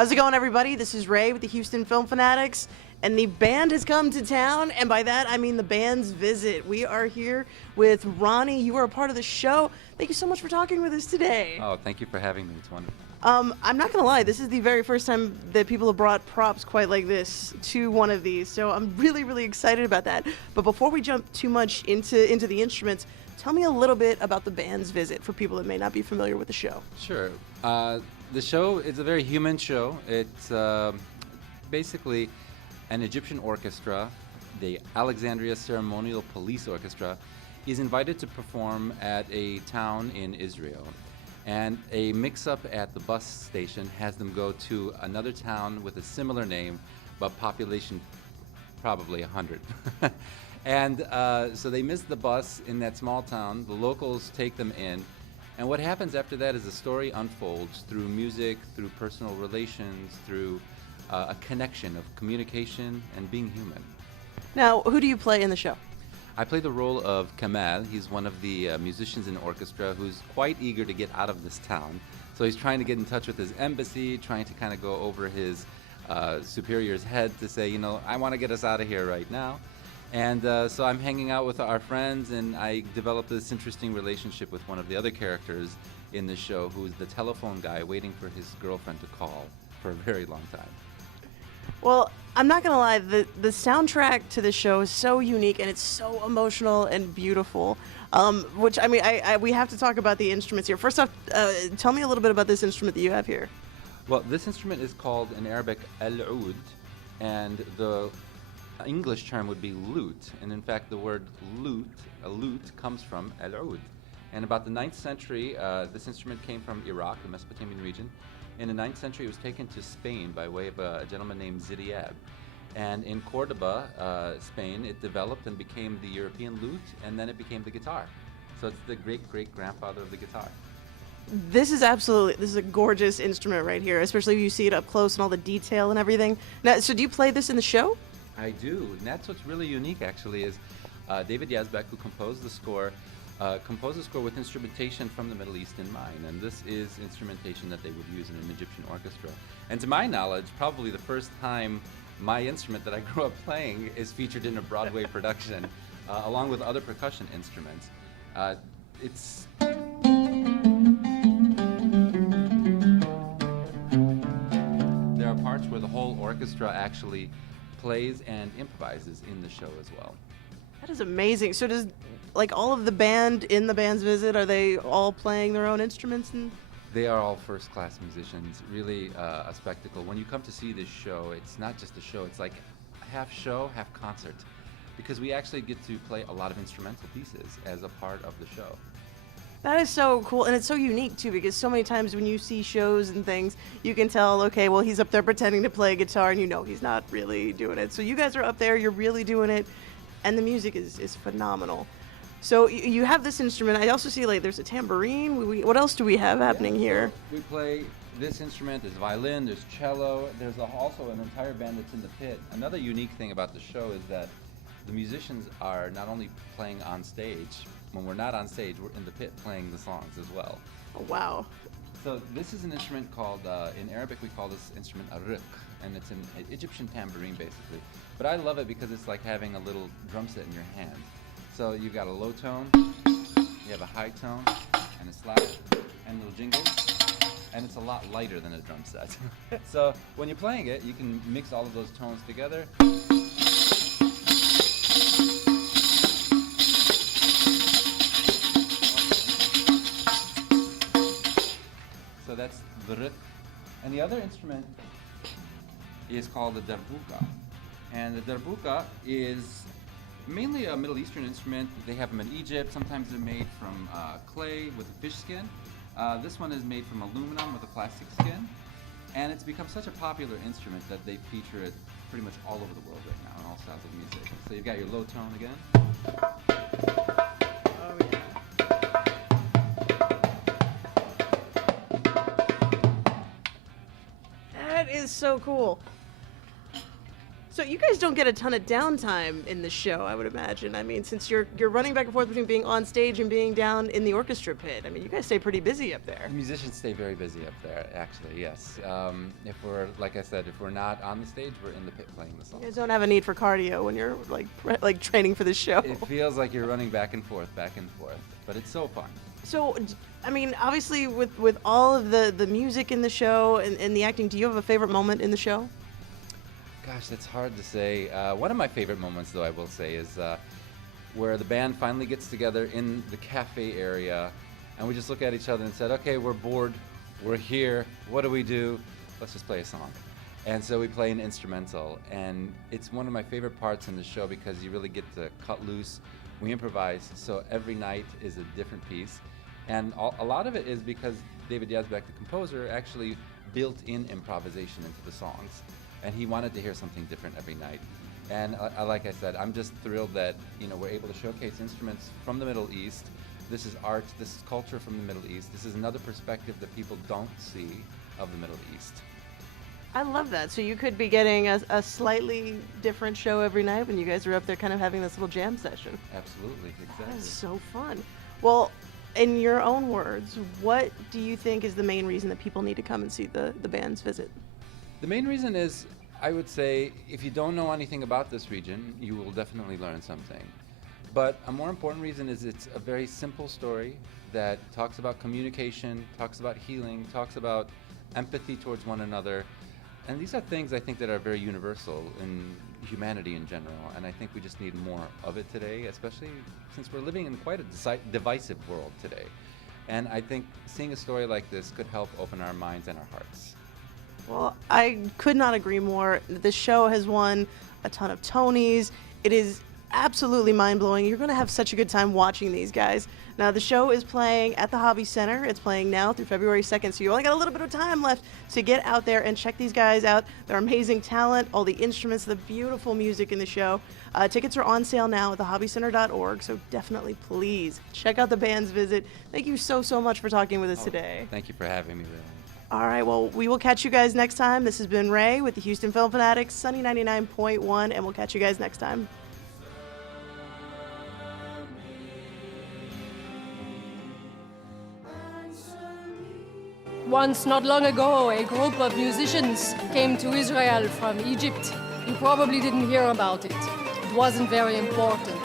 How's it going, everybody? This is Ray with the Houston Film Fanatics, and the band has come to town, and by that I mean the band's visit. We are here with Ronnie. You are a part of the show. Thank you so much for talking with us today. Oh, thank you for having me. It's wonderful. I'm not gonna lie, this is the very first time that people have brought props quite like this to one of these, so I'm really, really excited about that. But before we jump too much into the instruments, tell me a little bit about the band's visit for people that may not be familiar with the show. Sure. The show is a very human show. It's basically an Egyptian orchestra, the Alexandria Ceremonial Police Orchestra, is invited to perform at a town in Israel. And a mix-up at the bus station has them go to another town with a similar name, but population probably 100. And so they miss the bus in that small town. The locals take them in. And what happens after that is the story unfolds through music, through personal relations, through a connection of communication and being human. Now, who do you play in the show? I play the role of Kamal. He's one of the musicians in the orchestra who's quite eager to get out of this town. So he's trying to get in touch with his embassy, trying to kind of go over his superior's head to say, you know, I want to get us out of here right now. And so I'm hanging out with our friends, and I developed this interesting relationship with one of the other characters in the show, who's the telephone guy waiting for his girlfriend to call for a very long time. Well, I'm not gonna lie, the soundtrack to the show is so unique and it's so emotional and beautiful. Which I mean, we have to talk about the instruments here. First off, tell me a little bit about this instrument that you have here. Well, this instrument is called in Arabic al-oud, and the English term would be lute. And in fact, the word lute, a lute, comes from al-oud. And about the 9th century, this instrument came from Iraq, the Mesopotamian region. In the 9th century, it was taken to Spain by way of a gentleman named Ziryab. And in Cordoba, Spain, it developed and became the European lute, and then it became the guitar. So it's the great-great-grandfather of the guitar. This is a gorgeous instrument right here, especially if you see it up close and all the detail and everything. Now, so do you play this in the show? I do, and that's what's really unique, actually, is David Yazbek, who composed the score with instrumentation from the Middle East in mind, and this is instrumentation that they would use in an Egyptian orchestra. And to my knowledge, probably the first time my instrument that I grew up playing is featured in a Broadway production, along with other percussion instruments. There are parts where the whole orchestra actually plays and improvises in the show as well. That is amazing. So does, like, all of the band in the band's visit, are they all playing their own instruments? And they are all first-class musicians, really a spectacle. When you come to see this show, it's not just a show, it's like half show, half concert, because we actually get to play a lot of instrumental pieces as a part of the show. that is so cool, and it's so unique too, because so many times when you see shows and things, you can tell, okay, well, he's up there pretending to play guitar, and you know he's not really doing it. So you guys are up there, you're really doing it, and the music is phenomenal. So you have this instrument. I also see, like, there's a tambourine. What else do we have happening here? We play this instrument. There's violin, there's cello. There's also an entire band that's in the pit. Another unique thing about the show is that the musicians are not only playing on stage. When we're not on stage, we're in the pit playing the songs as well. Oh, wow. So this is an instrument called, in Arabic we call this instrument a riq, and it's an Egyptian tambourine basically. But I love it because it's like having a little drum set in your hand. So you've got a low tone, you have a high tone, and a slap, and little jingles, and it's a lot lighter than a drum set. So when you're playing it, you can mix all of those tones together. So that's the riq. And the other instrument is called the darbuka. And the darbuka is mainly a Middle Eastern instrument. They have them in Egypt. Sometimes they're made from clay with a fish skin. This one is made from aluminum with a plastic skin. And it's become such a popular instrument that they feature it pretty much all over the world right now in all styles of music. So you've got your low tone again. Oh, yeah. That is so cool. So you guys don't get a ton of downtime in the show, I would imagine. I mean, since you're running back and forth between being on stage and being down in the orchestra pit. I mean, you guys stay pretty busy up there. The musicians stay very busy up there, actually, yes. If we're, like I said, if we're not on the stage, we're in the pit playing the songs. You guys don't have a need for cardio when you're like training for the show. It feels like you're running back and forth, but it's so fun. So, I mean, obviously with all of the music in the show and the acting, do you have a favorite moment in the show? Gosh, that's hard to say. One of my favorite moments, though, I will say, is where the band finally gets together in the cafe area, and we just look at each other and said, okay, we're bored, we're here, what do? Let's just play a song. And so we play an instrumental, and it's one of my favorite parts in the show because you really get to cut loose. We improvise, so every night is a different piece. And a lot of it is because David Yazbek, the composer, actually built in improvisation into the songs. And he wanted to hear something different every night. And like I said, I'm just thrilled that we're able to showcase instruments from the Middle East. This is art, this is culture from the Middle East. This is another perspective that people don't see of the Middle East. I love that. So you could be getting a slightly different show every night when you guys are up there kind of having this little jam session. Absolutely, exactly. That is so fun. Well, in your own words, what do you think is the main reason that people need to come and see the band's visit? The main reason is, I would say, if you don't know anything about this region, you will definitely learn something. But a more important reason is it's a very simple story that talks about communication, talks about healing, talks about empathy towards one another. And these are things I think that are very universal in humanity in general. And I think we just need more of it today, especially since we're living in quite a divisive world today. And I think seeing a story like this could help open our minds and our hearts. Well, I could not agree more. This show has won a ton of Tonys. It is absolutely mind-blowing. You're going to have such a good time watching these guys. Now, the show is playing at the Hobby Center. It's playing now through February 2nd, so you only got a little bit of time left to get out there and check these guys out. Their amazing talent, all the instruments, the beautiful music in the show. Tickets are on sale now at thehobbycenter.org, so definitely please check out the band's visit. Thank you so much for talking with us today. Thank you for having me, Lily. All right, well, we will catch you guys next time. This has been Ray with the Houston Film Fanatics, Sunny 99.1, and we'll catch you guys next time. Once, not long ago, a group of musicians came to Israel from Egypt. You probably didn't hear about it. It wasn't very important.